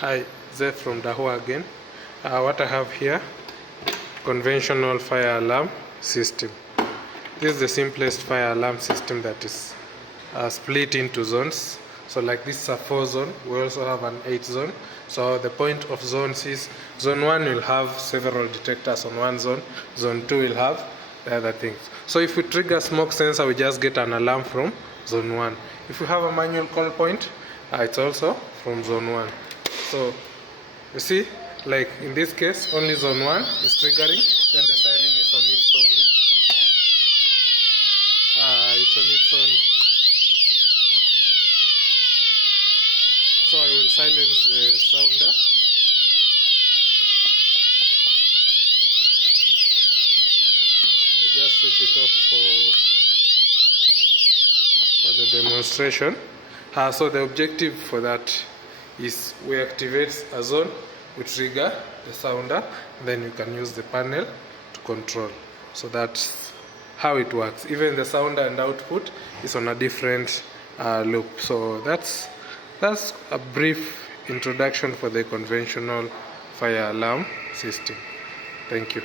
Hi, Zeth from Dahua again. What I have here, conventional fire alarm system. This is the simplest fire alarm system that is split into zones. So like this is a 4 zone, we also have an 8 zone. So the point of zones is, zone 1 will have several detectors on one zone, zone 2 will have the other things. So if we trigger smoke sensor, we just get an alarm from zone 1. If we have a manual call point, it's also from zone 1. So you see, like in this case, only zone 1 is triggering, then the siren is on its own. It's on its own. So I will silence the sounder. I just switch it off for the demonstration. So the objective for that is we activate a zone, we trigger the sounder, then you can use the panel to control. So that's how it works. Even the sounder and output is on a different loop. So that's a brief introduction for the conventional fire alarm system. Thank you.